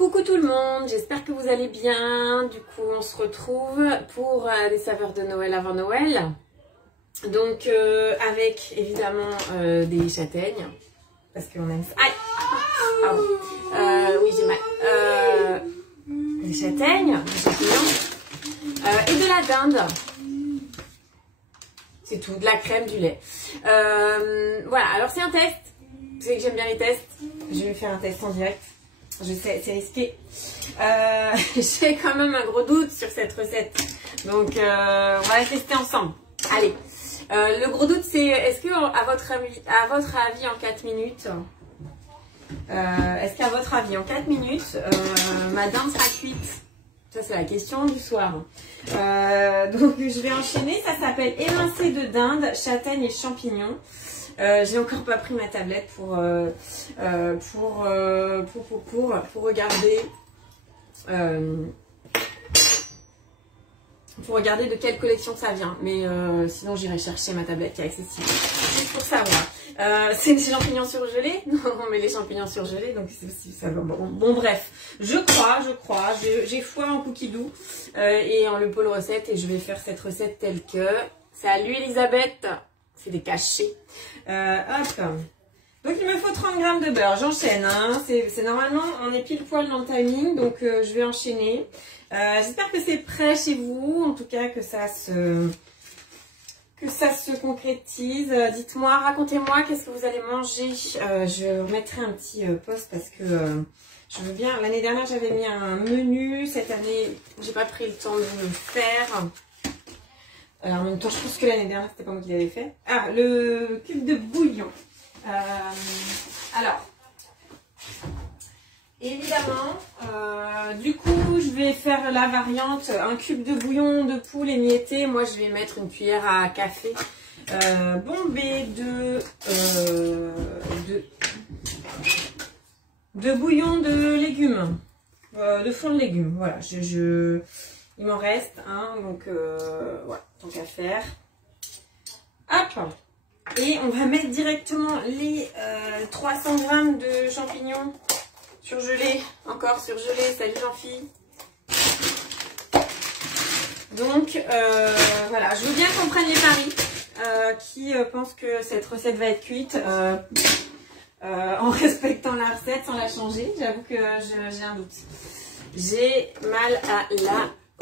Coucou tout le monde, j'espère que vous allez bien. Du coup, on se retrouve pour des saveurs de Noël avant Noël. Donc, avec évidemment des châtaignes, parce qu'on aime ça. Aïe, oui, j'ai mal. Des châtaignes, des champignons et de la dinde. C'est tout, de la crème, du lait. Voilà, alors c'est un test. Vous savez que j'aime bien les tests. Je vais faire un test en direct. Je sais, c'est risqué. J'ai quand même un gros doute sur cette recette. Donc, on va la tester ensemble. Allez. Le gros doute, c'est est-ce que, à votre avis, en 4 minutes, est-ce qu'à votre avis, en 4 minutes, ma dinde sera cuite? Ça, c'est la question du soir. Donc, je vais enchaîner. Ça s'appelle émincé de dinde, châtaigne et champignons. J'ai encore pas pris ma tablette pour regarder de quelle collection ça vient. Mais sinon, j'irai chercher ma tablette qui est accessible. Juste pour savoir. C'est les champignons surgelés? Non, mais les champignons surgelés, donc c'est aussi ça. Bon, bref. Je crois. J'ai foi en Cookie Doux et en le pôle recette. Et je vais faire cette recette telle que... Salut Elisabeth! C'est des cachets. Hop. Donc il me faut 30 g de beurre. J'enchaîne. Hein. C'est normalement, on est pile poil dans le timing. Donc je vais enchaîner. J'espère que c'est prêt chez vous. En tout cas que ça se concrétise. Dites-moi, racontez-moi qu'est-ce que vous allez manger. Je remettrai un petit post parce que je veux bien. L'année dernière j'avais mis un menu. Cette année j'ai pas pris le temps de le faire. Alors, en même temps, je pense que l'année dernière, c'était pas moi qui l'avais fait. Ah, le cube de bouillon. Alors, évidemment, du coup, je vais faire la variante. Un cube de bouillon de poule émietté. Moi, je vais mettre une cuillère à café bombée de bouillon de légumes. De fond de légumes. Voilà, il m'en reste un, donc voilà, tant qu'à faire. Hop. Et on va mettre directement les 300 g de champignons surgelés. Encore surgelés, salut Jean-Phi. Donc voilà, je veux bien qu'on prenne les paris qui pensent que cette recette va être cuite en respectant la recette sans la changer. J'avoue que j'ai un doute. J'ai mal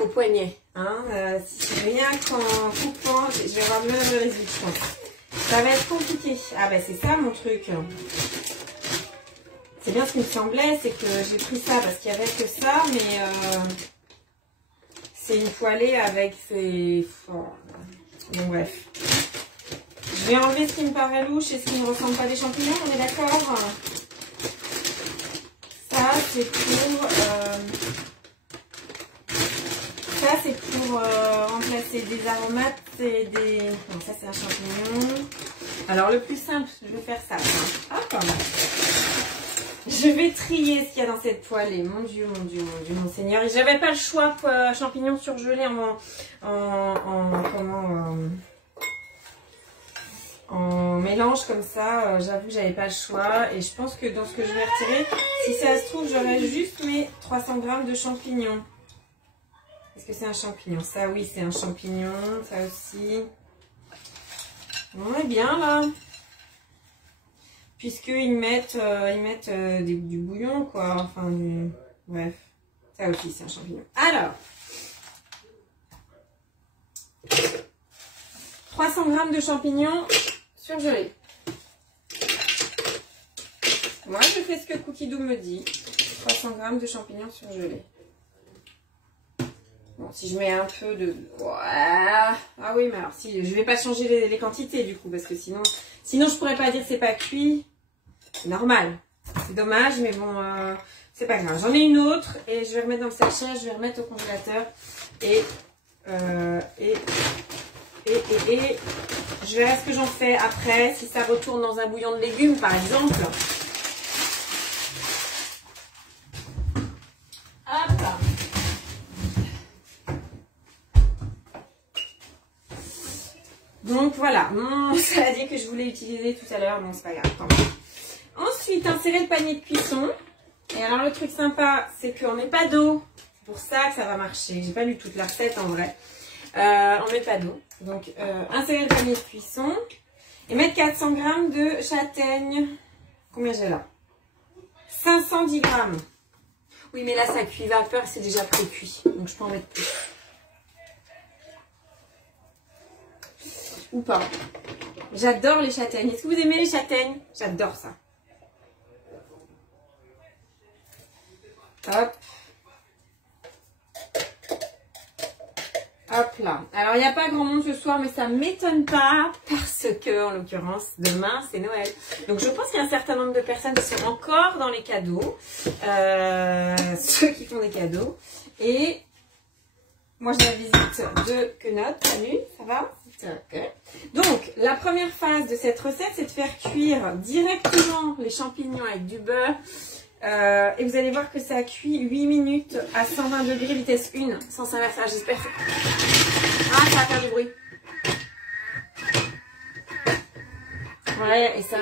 au poignet. Hein, si rien qu'en coupant, je vais avoir le même résultat. Ça va être compliqué. Ah ben c'est ça mon truc. C'est bien ce qui me semblait, c'est que j'ai pris ça parce qu'il n'y avait que ça, mais c'est une poêlée avec ces... Bon bref. Je vais enlever ce qui me paraît louche et ce qui ne ressemble pas à des champignons, on est d'accord? Ça c'est pour... Ça, c'est pour remplacer des aromates et des... Non, ça, c'est un champignon. Alors, le plus simple, je vais faire ça. Hop. Je vais trier ce qu'il y a dans cette poêlée. Mon Dieu, mon Seigneur. Et j'avais pas le choix, quoi. Champignons surgelés en mélange comme ça. J'avoue, j'avais pas le choix. Et je pense que dans ce que je vais retirer, si ça se trouve, j'aurai juste mes 300 g de champignons. Est-ce que c'est un champignon? Ça, oui, c'est un champignon. Ça aussi. On est bien, là. Puisqu'ils mettent, du bouillon, quoi. Enfin, bref. Ça aussi, c'est un champignon. Alors. 300 g de champignons surgelés. Moi, je fais ce que Cookie Doux me dit. 300 g de champignons surgelés. Bon, si je mets un peu de... Ah oui, mais alors, si je vais pas changer les quantités, du coup, parce que sinon je pourrais pas dire que c'est pas cuit. C'est normal. C'est dommage, mais bon, c'est pas grave. J'en ai une autre, et je vais remettre dans le sachet, je vais remettre au congélateur, et je verrai ce que j'en fais après, si ça retourne dans un bouillon de légumes, par exemple. Hop. Donc voilà, mon saladier que je voulais utiliser tout à l'heure, bon c'est pas grave. Ensuite, insérer le panier de cuisson. Et alors le truc sympa, c'est qu'on met pas d'eau. C'est pour ça que ça va marcher. J'ai pas lu toute la recette en vrai. On met pas d'eau. Donc insérer le panier de cuisson. Et mettre 400 g de châtaigne. Combien j'ai là? 510 g. Oui, mais là, ça cuit vapeur, c'est déjà pré-cuit. Donc, je peux en mettre plus. Ou pas. J'adore les châtaignes. Est-ce que vous aimez les châtaignes? J'adore ça. Hop. Hop là. Alors, il n'y a pas grand monde ce soir, mais ça ne m'étonne pas parce que, en l'occurrence, demain, c'est Noël. Donc, je pense qu'il y a un certain nombre de personnes qui sont encore dans les cadeaux. Ceux qui font des cadeaux. Et moi, j'ai la visite de Quenotte. Salut, ça va? Donc, la première phase de cette recette, c'est de faire cuire directement les champignons avec du beurre. Et vous allez voir que ça cuit 8 minutes à 120 degrés, vitesse 1, sans s'inverser. J'espère. Ah, ça va faire du bruit. Ouais, et ça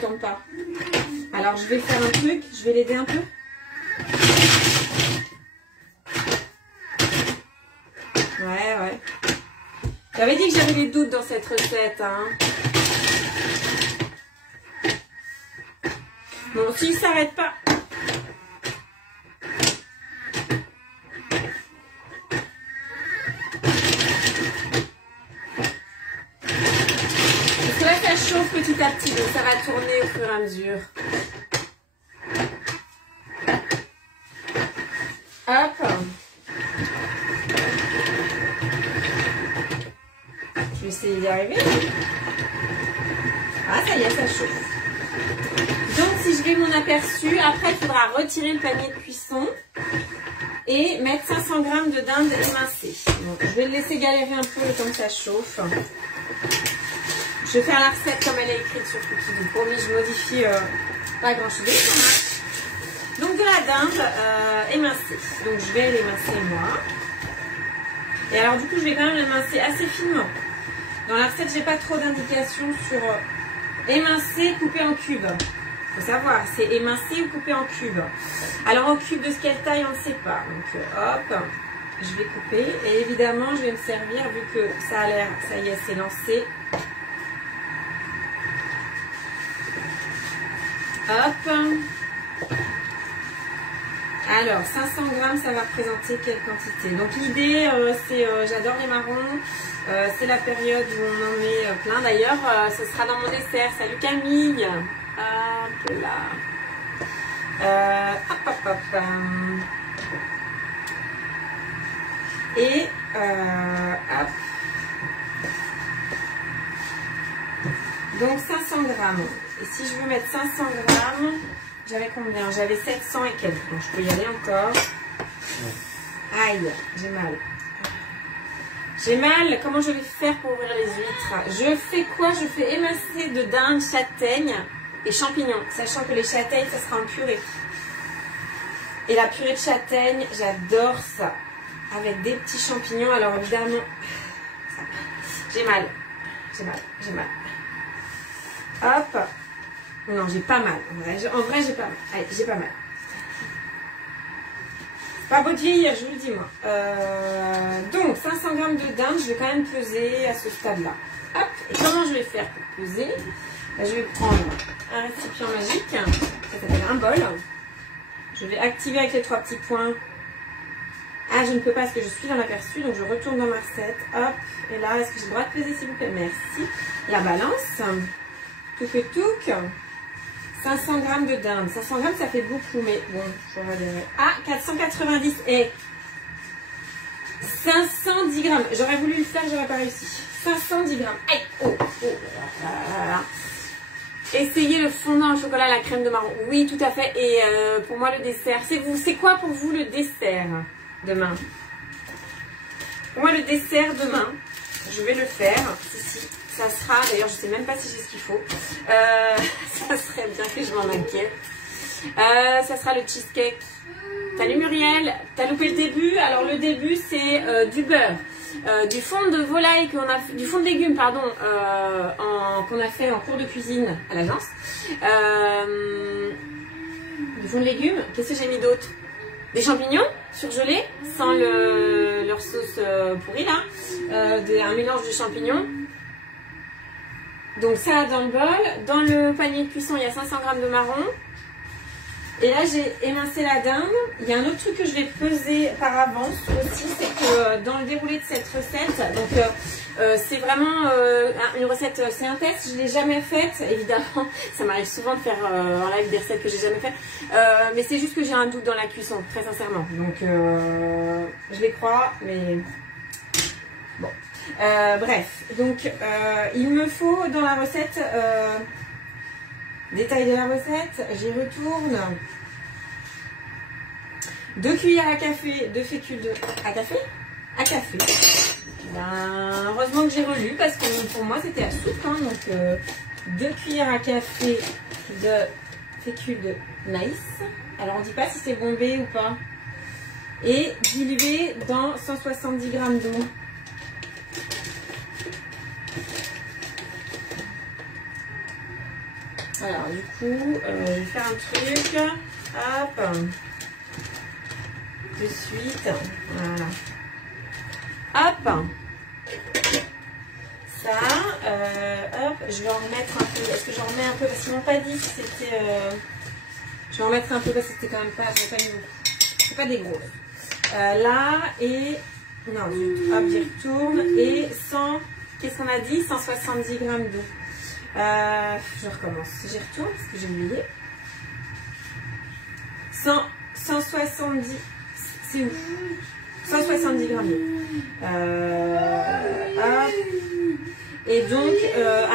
tombe pas. Alors, je vais faire un truc. Je vais l'aider un peu. Ouais. J'avais dit que j'avais des doutes dans cette recette, hein. Bon, s'il ne s'arrête pas. Parce que là, ça chauffe petit à petit, donc ça va tourner au fur et à mesure. Hop. Je vais essayer d'y arriver. Ah, ça y est, ça chauffe. Donc, si je vais mon aperçu, après, il faudra retirer le panier de cuisson et mettre 500 g de dinde émincée. Donc, je vais le laisser galérer un peu le temps que ça chauffe. Je vais faire la recette comme elle est écrite sur Cookie Dough. Promis, je modifie pas grand-chose. Donc, de la dinde émincée. Donc, je vais l'émincer moi. Et alors, du coup, je vais quand même l'émincer assez finement. Dans la recette, j'ai pas trop d'indications sur émincer, couper en cubes. Il faut savoir, c'est émincer ou couper en cubes. Alors en cubes de quelle taille, on ne sait pas. Donc hop, je vais couper. Et évidemment, je vais me servir, vu que ça a l'air, ça y est, c'est lancé. Hop. Alors, 500 g, ça va représenter quelle quantité? Donc l'idée, c'est, j'adore les marrons. C'est la période où on en met plein. D'ailleurs, ce sera dans mon dessert. Salut Camille. Hop là. Hop. Et hop. Donc 500 g. Et si je veux mettre 500 g, j'avais combien? J'avais 700 et quelques. Donc je peux y aller encore. Aïe, j'ai mal. J'ai mal. Comment je vais faire pour ouvrir les huîtres? Je fais quoi? Je fais émincer de dinde, châtaigne et champignons. Sachant que les châtaignes, ça sera en purée. Et la purée de châtaigne, j'adore ça. Avec des petits champignons. Alors évidemment, j'ai mal. Hop. Non, j'ai pas mal. En vrai, j'ai pas mal. Allez, j'ai pas mal. Pas beau de vieillir, je vous le dis moi. Donc 500 g de dinde, je vais quand même peser à ce stade-là. Hop. Et comment je vais faire pour peser? Là, je vais prendre un récipient magique. Ça s'appelle un bol. Je vais activer avec les 3 petits points. Ah, je ne peux pas parce que je suis dans l'aperçu, donc je retourne dans ma recette. Hop. Et là, est-ce que j'ai le droit de peser, s'il vous plaît? Merci. La balance. Touc. 500 g de dinde. 500 g, ça fait beaucoup, mais bon, je regarderai. Ah, 490. Et 510 g. J'aurais voulu le faire, j'aurais pas réussi. 510 g. Aïe. Oh. Essayez le fondant au chocolat à la crème de marron. Oui, tout à fait. Et pour moi, le dessert. C'est quoi pour vous le dessert demain? Pour moi, le dessert demain, je vais le faire. Si. Ça sera, d'ailleurs, je sais même pas si j'ai ce qu'il faut. Ça serait bien que je m'en inquiète. Ça sera le cheesecake. Salut Muriel, t'as loupé le début. Alors le début, c'est du beurre, du fond de volaille qu'on a, du fond de légumes, pardon, qu'on a fait en cours de cuisine à l'agence. du fond de légumes. Qu'est-ce que j'ai mis d'autre? Des champignons surgelés, sans leur sauce pourrie là. Un mélange de champignons. Donc ça dans le bol. Dans le panier de cuisson, il y a 500 g de marron. Et là, j'ai émincé la dinde. Il y a un autre truc que je vais peser par avance aussi, c'est que dans le déroulé de cette recette, donc c'est vraiment une recette, c'est un test, je ne l'ai jamais faite, évidemment. Ça m'arrive souvent de faire en live des recettes que j'ai jamais faites. Mais c'est juste que j'ai un doute dans la cuisson, très sincèrement. Donc, je les crois, mais bon. Bref, donc il me faut dans la recette... détail de la recette, j'y retourne. 2 cuillères à café de fécule de... À café? À café. Ben, heureusement que j'ai relu parce que pour moi c'était à soupe. Hein, donc 2 cuillères à café de fécule de maïs. Alors on ne dit pas si c'est bombé ou pas. Et dilué dans 170 g d'eau. Alors du coup, je vais faire un truc, hop, de suite, voilà, hop, ça, hop, je vais en remettre un peu, est-ce que j'en remets un peu, parce qu'ils m'ont pas dit si c'était, je vais en mettre un peu parce que c'était quand même pas, j'en ai pas mis beaucoup, c'est pas des gros, là, et, non, hop, j'y retourne, et 100, qu'est-ce qu'on a dit, 170 g d'eau. Je recommence. J'y retourne parce que j'ai oublié. 170. C'est où? 170 g d'eau. Et donc,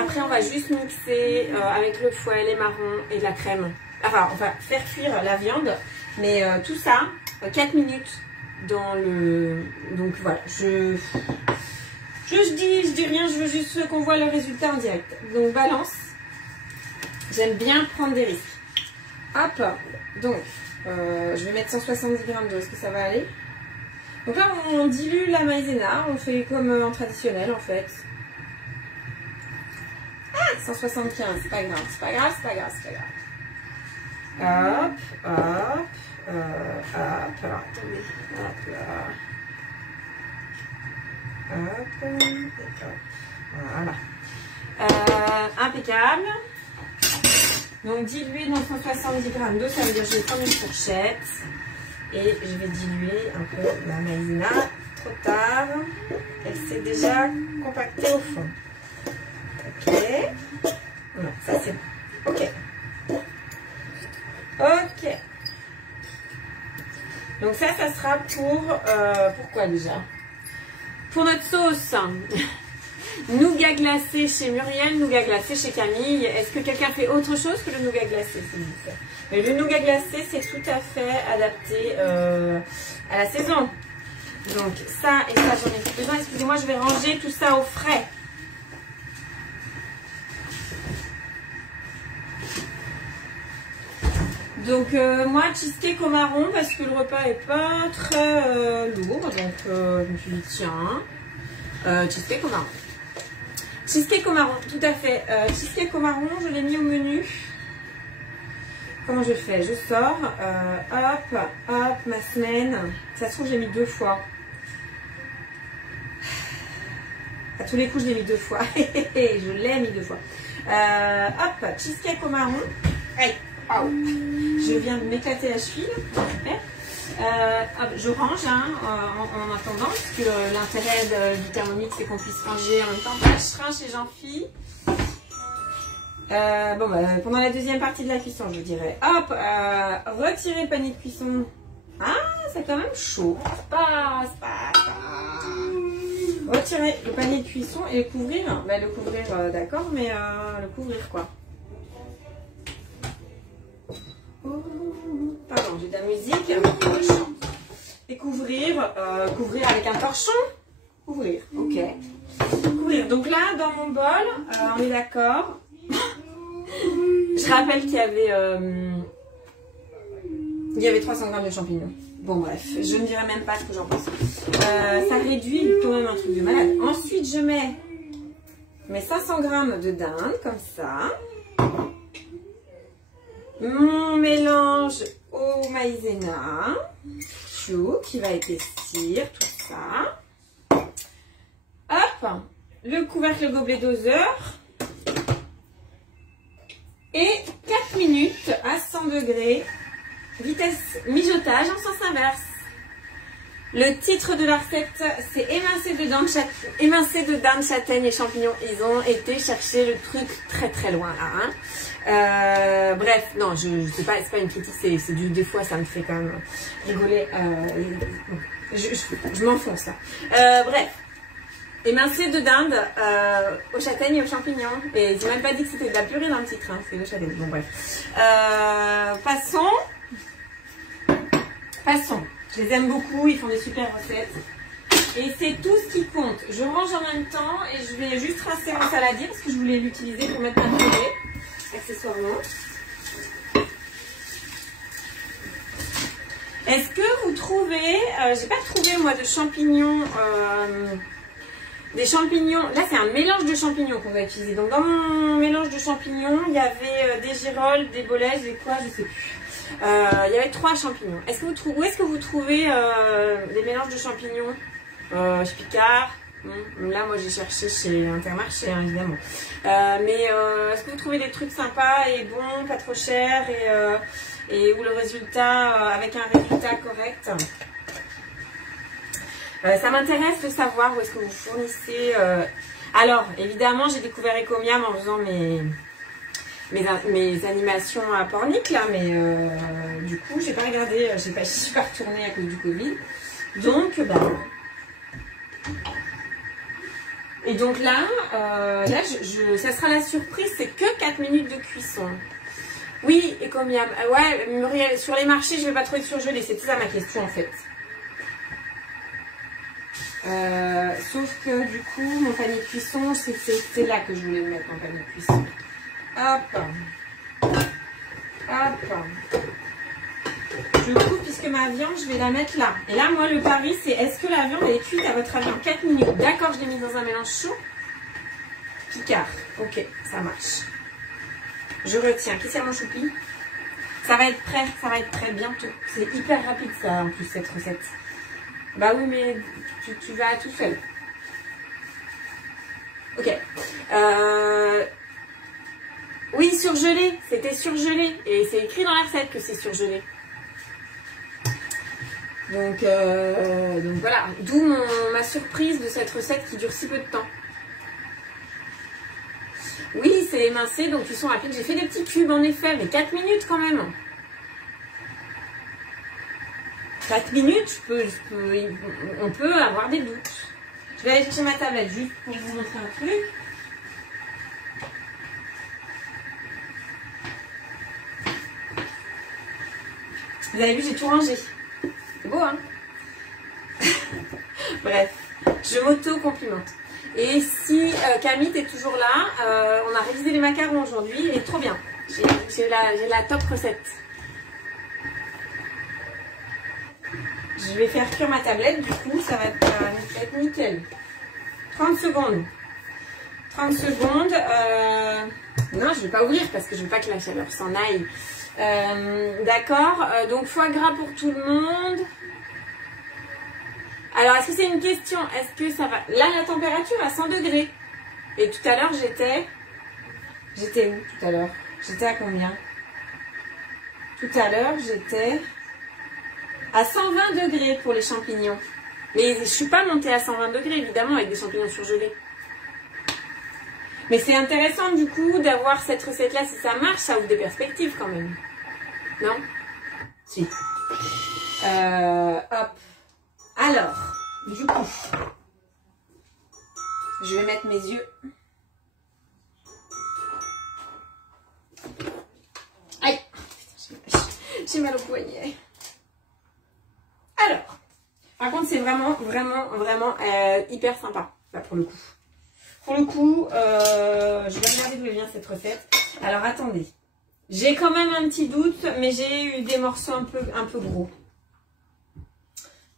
après, on va juste mixer avec le fouet, les marrons et de la crème. Enfin, on va faire cuire la viande. Mais tout ça, 4 minutes dans le... Donc voilà, je dis rien, je veux juste qu'on voit le résultat en direct. Donc balance. J'aime bien prendre des risques. Hop. Donc, je vais mettre 170 g d'eau. Est-ce que ça va aller? Donc là, on dilue la maïzena. On fait comme en traditionnel en fait. Ah, 175. C'est pas grave, c'est pas grave, c'est pas grave, c'est pas grave. Hop, hop, hop. Alors, attendez. Hop là. Hop, voilà. Impeccable. Donc diluer dans 170 g d'eau, ça veut dire que je vais prendre une fourchette et je vais diluer un peu la maïzena. Trop tard, elle s'est déjà compactée au fond. Ok. Voilà, ça c'est bon. Ok. Ok. Donc ça sera pour quoi déjà? Pour notre sauce, nougat glacé chez Muriel, nougat glacé chez Camille. Est-ce que quelqu'un fait autre chose que le nougat glacé, s'il vous plaît? Mais le nougat glacé, c'est tout à fait adapté à la saison. Donc ça et ça, j'en ai plus besoin. Excusez-moi, je vais ranger tout ça au frais. Donc moi, cheesecake au marron parce que le repas est pas très lourd. Donc je me suis dit tiens, cheesecake au marron. Cheesecake au marron, tout à fait. Cheesecake au marron, je l'ai mis au menu. Comment je fais? Je sors, hop, hop, ma semaine. Ça se trouve, j'ai mis 2 fois. À tous les coups, je l'ai mis 2 fois. Je l'ai mis 2 fois. Hop, cheesecake au marron. Allez. Oh. Je viens de m'éclater la cheville. Je range hein, en attendant, parce que l'intérêt du thermomix c'est qu'on puisse ranger en même temps. Je range chez Jean-Phi. Pendant la deuxième partie de la cuisson, je dirais. Hop, retirer le panier de cuisson. Ah, c'est quand même chaud. C'est pas. Retirer le panier de cuisson et le couvrir. Le couvrir, d'accord, mais le couvrir quoi. Pardon, j'ai de la musique. Et couvrir avec un torchon. Couvrir, ok. Couvrir. Donc là, dans mon bol, on est d'accord. Je rappelle qu'il y avait 300 g de champignons. Bon bref, je ne dirai même pas ce que j'en pense. Ça réduit quand même un truc de malade. Ensuite, je mets mes 500 g de dinde, comme ça. mon mélange au maïzena, chou, qui va épaissir tout ça. Hop, le couvercle gobelet doseur. Et 4 minutes à 100 degrés, vitesse mijotage en sens inverse. Le titre de la recette, c'est émincé de dinde, châtaigne et champignons. Ils ont été chercher le truc très très loin là. Hein. Bref, non, c'est pas une critique, c'est du des fois ça me fait quand même rigoler. Je m'enfonce là. Bref. Émincé de dinde aux châtaignes et aux champignons. Et j'ai même pas dit que c'était de la purée dans le titre, hein, c'est aux châtaignes. Bon bref. Passons. Je les aime beaucoup, ils font des super recettes. Et c'est tout ce qui compte. Je range en même temps et je vais juste rincer mon saladier parce que je voulais l'utiliser pour mettre ma purée, accessoirement. Est-ce que vous trouvez, j'ai pas trouvé moi de champignons, des champignons, là c'est un mélange de champignons qu'on va utiliser. Donc dans mon mélange de champignons, il y avait des girolles, des bolets, des quoi, je sais plus. Il y avait 3 champignons. Où est-ce que vous trouvez des mélanges de champignons chez Picard? Là moi j'ai cherché chez Intermarché hein, évidemment. Mais est-ce que vous trouvez des trucs sympas et bons, pas trop chers et où le résultat, avec un résultat correct? Ça m'intéresse de savoir où est-ce que vous fournissez. Alors, évidemment, j'ai découvert Ecomiam en faisant mes animations à Pornic, là, mais du coup, j'ai pas regardé, je suis pas retournée à cause du Covid. Donc, bah... Et donc là, ça sera la surprise, c'est que 4 minutes de cuisson. Oui, Ecomiam. Ouais, Muriel, sur les marchés, je vais pas trouver de surgelé, c'est ça ma question en fait. Sauf que du coup, mon panier de cuisson, c'est là que je voulais le mettre en panier de cuisson. Hop. Hop. Je coupe puisque ma viande, je vais la mettre là. Et là, moi, le pari, c'est est-ce que la viande est cuite à votre avis en 4 minutes? D'accord, je l'ai mise dans un mélange chaud. Picard. Ok, ça marche. Je retiens. Qui c'est mon choupi? Ça va être prêt bientôt. C'est hyper rapide ça, en plus, cette recette. Bah oui, mais tu vas tout seul. Ok. Oui, surgelé. C'était surgelé. Et c'est écrit dans la recette que c'est surgelé. Donc voilà. D'où ma surprise de cette recette qui dure si peu de temps. Oui, c'est émincé, donc ils sont rapides. J'ai fait des petits cubes en effet, mais 4 minutes quand même. 4 minutes, on peut avoir des doutes. Je vais aller chercher ma tablette juste pour vous montrer un truc. Vous avez vu, j'ai tout rangé. C'est beau, hein? Bref, je m'auto-complimente. Et si Camille, t'es toujours là, on a révisé les macarons aujourd'hui et trop bien. J'ai la top recette. Je vais faire cuire ma tablette, du coup, ça va être nickel. 30 secondes. 30 secondes. Non, je ne vais pas ouvrir parce que je ne veux pas que la chaleur s'en aille. D'accord. Donc, foie gras pour tout le monde. Alors, est-ce que c'est une question? Est-ce que ça va... Là, la température à 100 degrés. Et tout à l'heure, j'étais... J'étais où tout à l'heure? J'étais à combien? Tout à l'heure, j'étais... à 120 degrés pour les champignons. Mais je ne suis pas montée à 120 degrés, évidemment, avec des champignons surgelés. Mais c'est intéressant, du coup, d'avoir cette recette-là. Si ça marche, ça ouvre des perspectives, quand même. Non? Si. Hop. Alors, du coup, je vais mettre mes yeux. Aïe! J'ai mal au poignet. Alors, par contre, c'est vraiment hyper sympa, là, pour le coup. Pour le coup, je vais regarder d'où vient cette recette. Alors, attendez. J'ai quand même un petit doute, mais j'ai eu des morceaux un peu gros.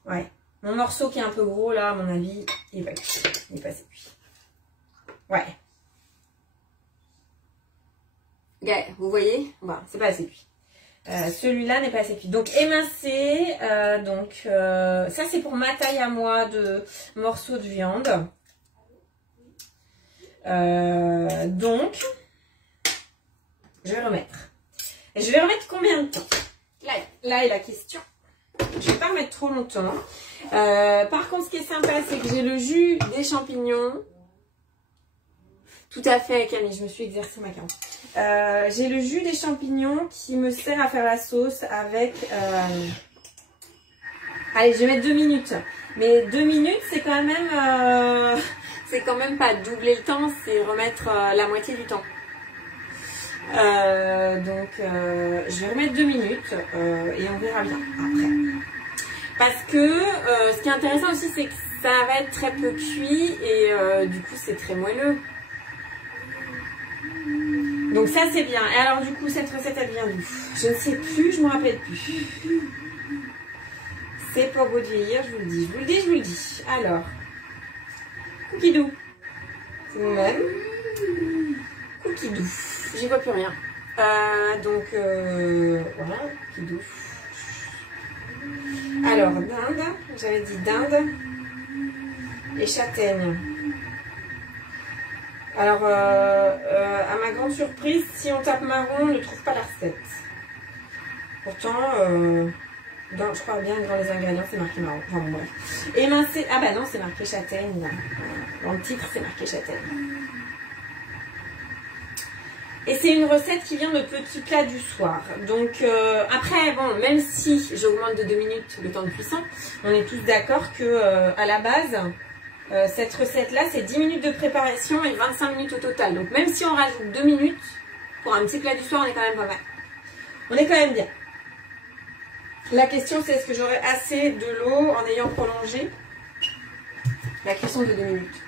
Ouais. Mon morceau qui est un peu gros, là, à mon avis, il va cuire. Il est pas assez cuit. Ouais. Ouais, vous voyez? Voilà, c'est pas assez cuit. Celui-là n'est pas assez cuit. Donc émincé, ça c'est pour ma taille à moi de morceaux de viande. Donc, je vais remettre. Et je vais remettre combien de temps? Là est la question. Je vais pas remettre trop longtemps. Par contre, ce qui est sympa, c'est que j'ai le jus des champignons. Tout à fait, Camille, je me suis exercée ma carte. J'ai le jus des champignons qui me sert à faire la sauce avec... Allez, je vais mettre 2 minutes. Mais 2 minutes, c'est quand même... c'est quand même pas doubler le temps, c'est remettre la moitié du temps. Je vais remettre 2 minutes et on verra bien après. Parce que ce qui est intéressant aussi, c'est que ça va être très peu cuit et du coup, c'est très moelleux. Donc ça c'est bien. Et alors du coup cette recette elle vient d'où? Je ne sais plus, je ne me rappelle plus. C'est pas beau de vieillir, je vous le dis. Je vous le dis. Alors, Cookie Doux. C'est vous-même. Cookie Doux. J'y vois plus rien. Voilà, Cookie Doux. Alors, dinde. J'avais dit dinde. Et châtaigne. Alors, à ma grande surprise, si on tape marron, on ne trouve pas la recette. Pourtant, je crois bien que dans les ingrédients, c'est marqué marron. Enfin, bon, bref. Émincé. Ah bah non, c'est marqué châtaigne. Là. Dans le titre, c'est marqué châtaigne. Et c'est une recette qui vient de petits plats du soir. Donc, après, bon, même si j'augmente de 2 minutes le temps de cuisson, on est tous d'accord que à la base... cette recette-là, c'est 10 minutes de préparation et 25 minutes au total. Donc, même si on rajoute 2 minutes, pour un petit plat du soir, on est quand même pas mal. On est quand même bien. La question, c'est est-ce que j'aurai assez de l'eau en ayant prolongé la cuisson de 2 minutes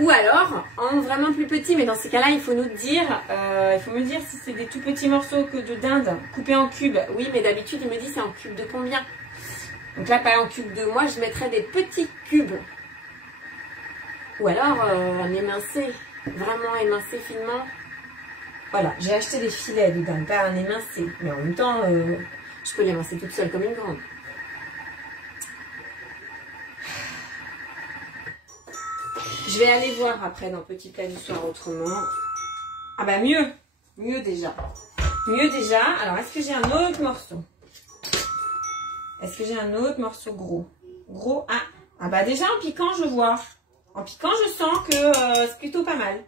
ou alors, en vraiment plus petit, mais dans ces cas-là, il faut nous dire, il faut me dire si c'est des tout petits morceaux que de dinde coupés en cubes. Oui, mais d'habitude, il me dit c'est en cubes de combien? Donc là, pas en cube de moi, je mettrais des petits cubes. Ou alors un émincé, vraiment émincé finement. Voilà, j'ai acheté des filets de dinde, pas un émincé. Mais en même temps, je peux l'émincer toute seule comme une grande. Je vais aller voir après dans Petit Plat du Soir autrement. Ah bah mieux, mieux déjà. Mieux déjà, alors est-ce que j'ai un autre morceau? Est-ce que j'ai un autre morceau gros? Gros, ah bah déjà en piquant je vois. En piquant je sens que c'est plutôt pas mal.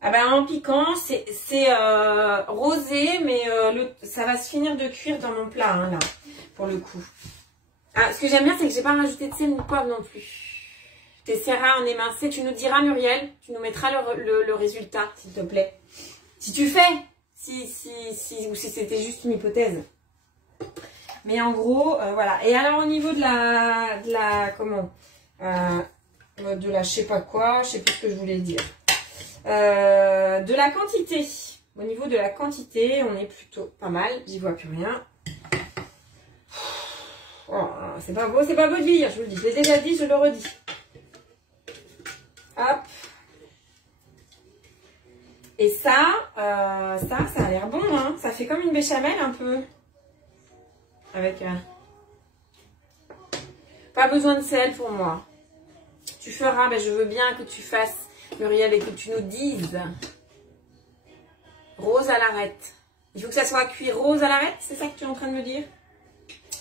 Ah bah en piquant c'est rosé mais ça va se finir de cuire dans mon plat hein, là pour le coup. Ah, ce que j'aime bien c'est que j'ai pas rajouté de sel ni de poivre non plus. T'essaieras en émincé, tu nous diras Muriel, tu nous mettras le résultat s'il te plaît. Si tu fais. Ou si c'était juste une hypothèse. Mais en gros, voilà. Et alors au niveau de la je sais pas quoi, je sais plus ce que je voulais dire. De la quantité. Au niveau de la quantité, on est plutôt pas mal. J'y vois plus rien. Oh, c'est pas beau de vieillir, je vous le dis. Je l'ai déjà dit, je le redis. Hop. Et ça a l'air bon, hein. Ça fait comme une béchamel un peu. Avec... Pas besoin de sel pour moi. Tu feras, ben je veux bien que tu fasses, Muriel, et que tu nous dises. Rose à l'arête. Il faut que ça soit cuit rose à l'arête, c'est ça que tu es en train de me dire?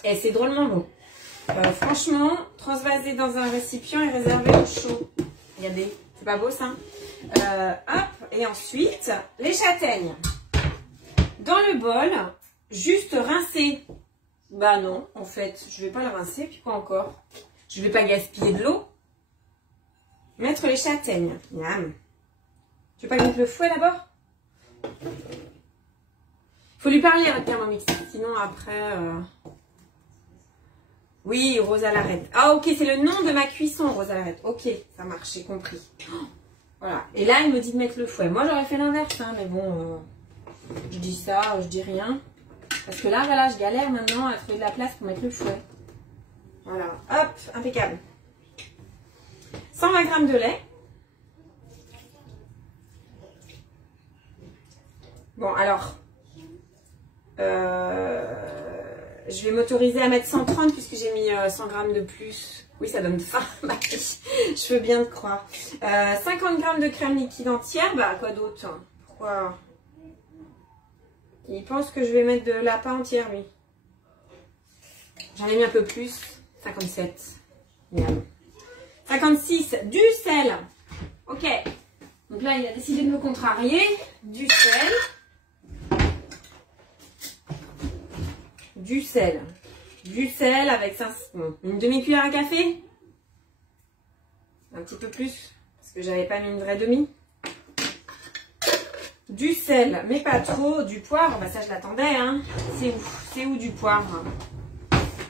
Et c'est drôlement bon. Franchement, transvaser dans un récipient et réserver au chaud. Regardez, c'est pas beau ça? Hop, et ensuite, les châtaignes. Dans le bol, juste rincer. Bah non, en fait, je vais pas le rincer, puis quoi encore? Je vais pas gaspiller de l'eau. Mettre les châtaignes. Miam. Tu veux pas mettre le fouet d'abord? Faut lui parler à votre Thermomix, sinon après... Oui, rose à l'arête. Ah ok, c'est le nom de ma cuisson, rose à l'arête. Ok, ça marche, j'ai compris. Oh, voilà. Et là, il me dit de mettre le fouet. Moi, j'aurais fait l'inverse, hein, mais bon, je dis ça, je dis rien. Parce que là, voilà, je galère maintenant à trouver de la place pour mettre le fouet. Voilà, hop, impeccable. 120 g de lait. Bon, alors, je vais m'autoriser à mettre 130 puisque j'ai mis 100 grammes de plus. Oui, ça donne faim, je veux bien te croire. 50 grammes de crème liquide entière, bah quoi d'autre? Pourquoi? Il pense que je vais mettre de la pâte entière, lui. J'en ai mis un peu plus, 57. Miam. 56, du sel. Ok. Donc là, il a décidé de me contrarier. Du sel. Du sel. Du sel avec une demi-cuillère à café. Un petit peu plus, parce que j'avais pas mis une vraie demi. Du sel, mais pas trop. Du poivre, bah ça je l'attendais. Hein. C'est où du poivre?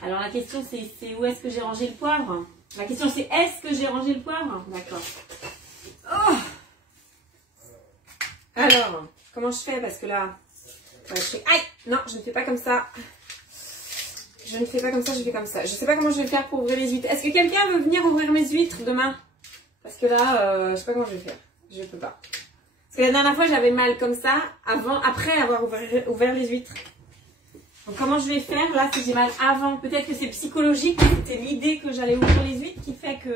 Alors la question c'est où est-ce que j'ai rangé le poivre? La question c'est est-ce que j'ai rangé le poivre? D'accord. Oh, alors, comment je fais? Parce que là, aïe, non, je ne fais pas comme ça. Je ne fais pas comme ça, je fais comme ça. Je ne sais pas comment je vais faire pour ouvrir les huîtres. Est-ce que quelqu'un veut venir ouvrir mes huîtres demain? Parce que là, je ne sais pas comment je vais faire. Je ne peux pas. Parce que la dernière fois, j'avais mal comme ça, après avoir ouvert les huîtres. Donc comment je vais faire? Là, si j'ai mal avant, peut-être que c'est psychologique. C'était l'idée que j'allais ouvrir les huîtres qui fait que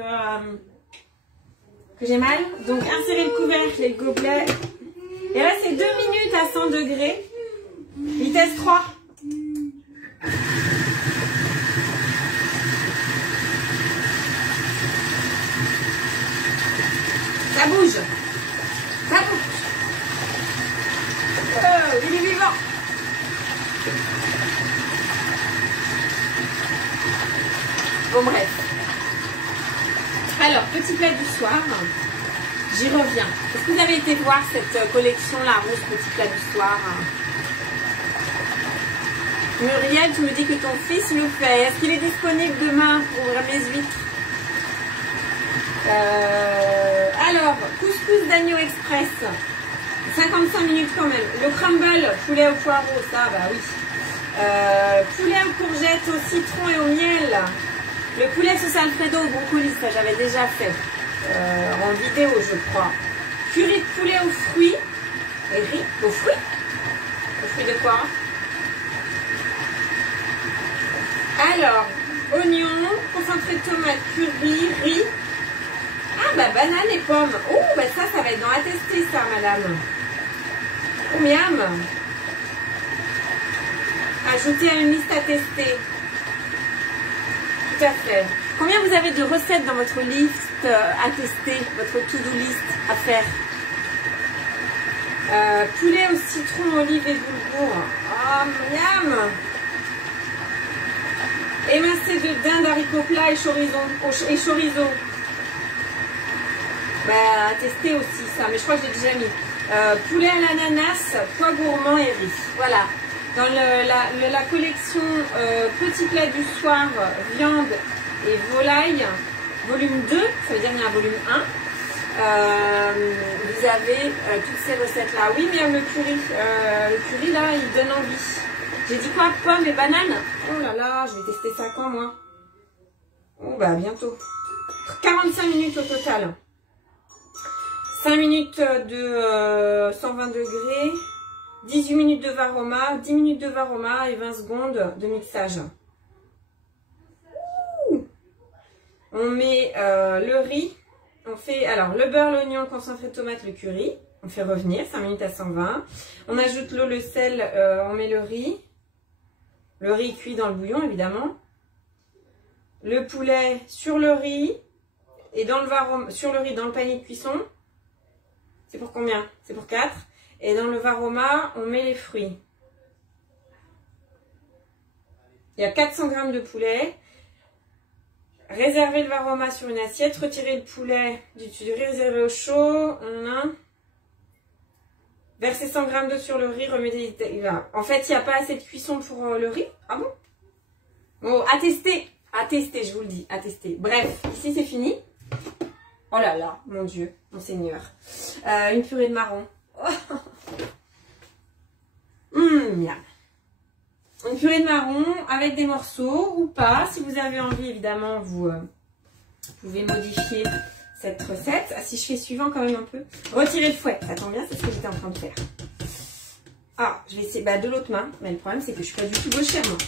j'ai mal. Donc insérer le couvercle et le gobelet. Et là, c'est 2 minutes à 100 degrés. Vitesse 3. Ça bouge. Ça bouge. Oh, il est vivant. Bon, bref. Alors, petit plat du soir. J'y reviens. Est-ce que vous avez été voir cette collection La Rousse Petit plat du soir? Muriel, tu me dis que ton fils le fait. Est-ce qu'il est disponible demain pour ouvrir mes huîtres? Alors, couscous d'agneau express. 55 minutes quand même. Le crumble, poulet au poireau, ça, bah oui. Poulet aux courgettes, au citron et au miel. Le poulet sauce Alfredo au brocoli, ça j'avais déjà fait. En vidéo, je crois. Curry de poulet aux fruits. Et riz aux fruits. Aux fruits de quoi? Alors, oignons, concentré de tomate, curry, riz. Ah, bah, banane et pommes. Oh, bah, ça va être dans à tester, ça, madame. Oh, miam. Ajouter à une liste à tester. Tout à fait. Combien vous avez de recettes dans votre liste à tester, votre to-do list à faire? Poulet au citron, olive et boulgour. Oh, miam. Émincé de dinde, haricots plats et chorizo. Bah, à tester aussi ça, mais je crois que j'ai déjà mis. Poulet à l'ananas, pois gourmand et riz. Voilà. Dans la collection Petit plat du soir, viande et volaille, volume 2, ça veut dire qu'il y a un volume 1. Vous avez toutes ces recettes-là. Oui, mais le curry là, il donne envie. J'ai dit quoi? Pommes et bananes? Oh là là, je vais tester ça quand, moi? Oh bah, bientôt. 45 minutes au total. 5 minutes de 120 degrés. 18 minutes de varoma. 10 minutes de varoma et 20 secondes de mixage. Ouh. On met le riz. On fait alors le beurre, l'oignon, le concentré de tomate, le curry. On fait revenir 5 minutes à 120. On ajoute l'eau, le sel. On met le riz. Le riz cuit dans le bouillon, évidemment. Le poulet sur le riz et dans le varoma, sur le riz dans le panier de cuisson. C'est pour combien? C'est pour 4. Et dans le varoma, on met les fruits. Il y a 400 g de poulet. Réservez le varoma sur une assiette. Retirez le poulet du riz réservé au chaud. Versez 100 g d'eau sur le riz. Remettez. En fait, il n'y a pas assez de cuisson pour le riz. Ah bon? Bon, à tester. À tester, je vous le dis. À tester. Bref, ici c'est fini. Oh là là, mon Dieu, mon Seigneur. Une purée de marron. Oh. Miam. Une purée de marron avec des morceaux ou pas. Si vous avez envie, évidemment, vous pouvez modifier cette recette. Ah, si je fais suivant quand même un peu. Retirer le fouet. Ça tombe bien, c'est ce que j'étais en train de faire. Ah, je vais essayer de l'autre main. Mais le problème, c'est que je suis pas du tout gauchère, moi.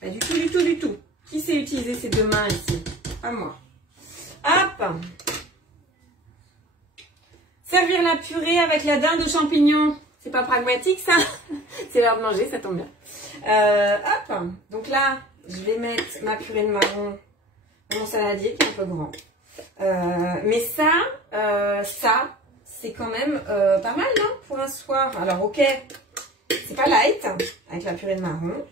Pas du tout, du tout, du tout. Qui sait utiliser ces deux mains ici? Pas moi. Hop! Servir la purée avec la dinde aux champignons. C'est pas pragmatique, ça? C'est l'heure de manger, ça tombe bien. Hop! Donc là, je vais mettre ma purée de marron dans mon saladier qui est un peu grand. Mais ça, c'est quand même pas mal, non? Pour un soir. Alors, ok, c'est pas light, avec la purée de marron.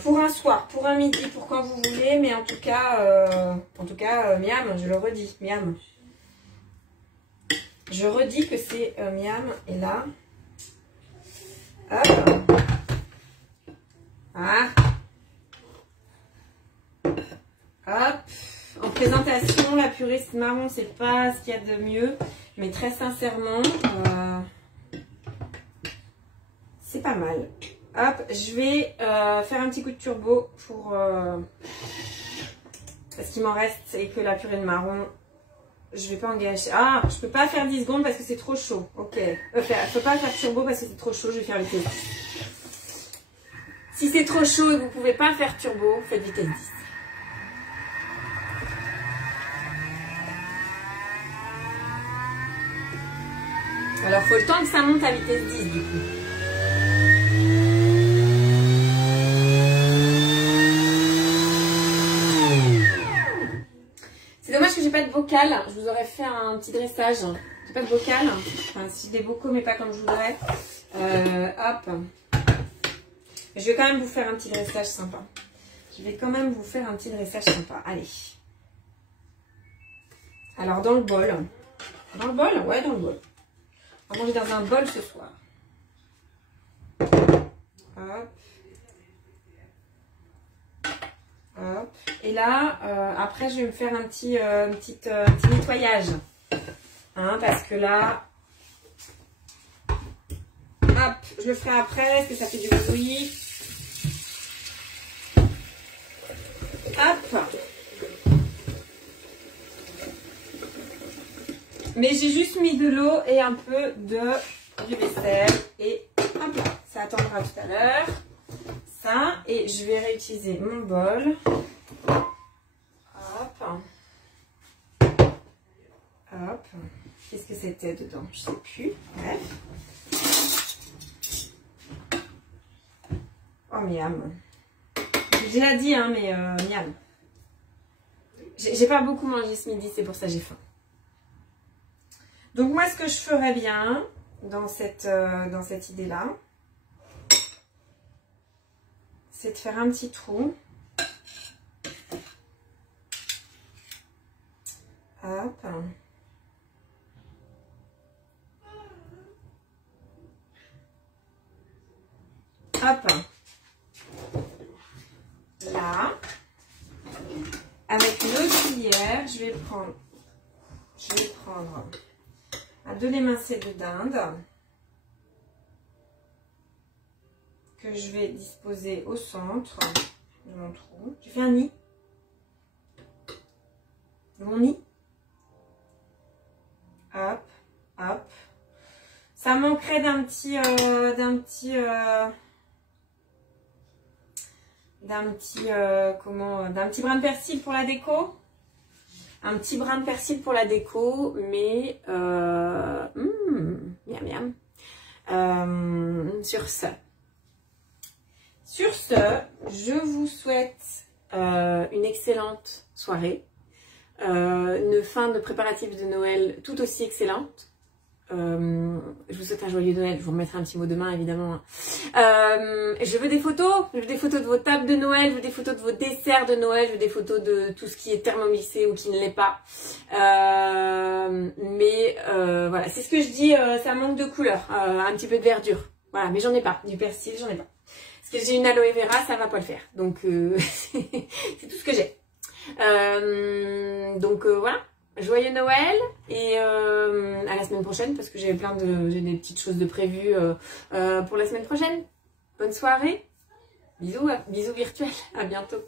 Pour un soir, pour un midi, pour quand vous voulez, mais en tout cas, miam, je le redis, miam. Je redis que c'est miam, et là, hop, ah, hop, en présentation, la purée de marron, c'est pas ce qu'il y a de mieux, mais très sincèrement, c'est pas mal. Hop, je vais faire un petit coup de turbo pour parce qu'il m'en reste et que la purée de marron, je vais pas engager. Ah, je peux pas faire 10 secondes parce que c'est trop chaud. Ok, je peux pas faire turbo parce que c'est trop chaud, je vais faire vitesse 10. Si c'est trop chaud et que vous pouvez pas faire turbo, faites vitesse 10. Alors, faut le temps que ça monte à vitesse 10 du coup. C'est dommage que j'ai pas de bocal. Je vous aurais fait un petit dressage. J'ai pas de bocal. Enfin, si des bocaux, mais pas comme je voudrais. Hop. Je vais quand même vous faire un petit dressage sympa. Allez. Alors, dans le bol. Dans le bol? Ouais, dans le bol. On va manger dans un bol ce soir. Hop. Hop. Et là, après, je vais me faire un petit nettoyage. Hein, parce que là, hop, je le ferai après, parce que ça fait du bruit. Hop. Mais j'ai juste mis de l'eau et un peu du vaisselle. Et hop là, ça attendra tout à l'heure. Ça, et je vais réutiliser mon bol. Hop. Hop. Qu'est-ce que c'était dedans? Je sais plus. Bref. Oh, miam. J'ai déjà dit, hein, mais miam. J'ai pas beaucoup mangé ce midi, c'est pour ça que j'ai faim. Donc, moi, ce que je ferais bien dans cette idée-là, c'est de faire un petit trou. Hop. Hop. Là. Avec une autre cuillère, je vais prendre un 2 émincés de dinde que je vais disposer au centre de mon trou. J'ai fait un nid. De mon nid. Hop, hop. Ça manquerait d'un petit brin de persil pour la déco. Un petit brin de persil pour la déco, mais miam miam. Sur ce, je vous souhaite une excellente soirée, une fin de préparatifs de Noël tout aussi excellente. Je vous souhaite un joyeux Noël. Je vous remettrai un petit mot demain, évidemment. Je veux des photos. Je veux des photos de vos tables de Noël. Je veux des photos de vos desserts de Noël. Je veux des photos de tout ce qui est thermomixé ou qui ne l'est pas. Voilà, c'est ce que je dis. Ça manque de couleur, un petit peu de verdure. Voilà, mais j'en ai pas. Du persil, j'en ai pas. Parce que j'ai une aloe vera, ça va pas le faire. Donc, c'est tout ce que j'ai. Voilà. Joyeux Noël et à la semaine prochaine parce que j'ai des petites choses de prévues pour la semaine prochaine. Bonne soirée. Bisous virtuels. À bientôt.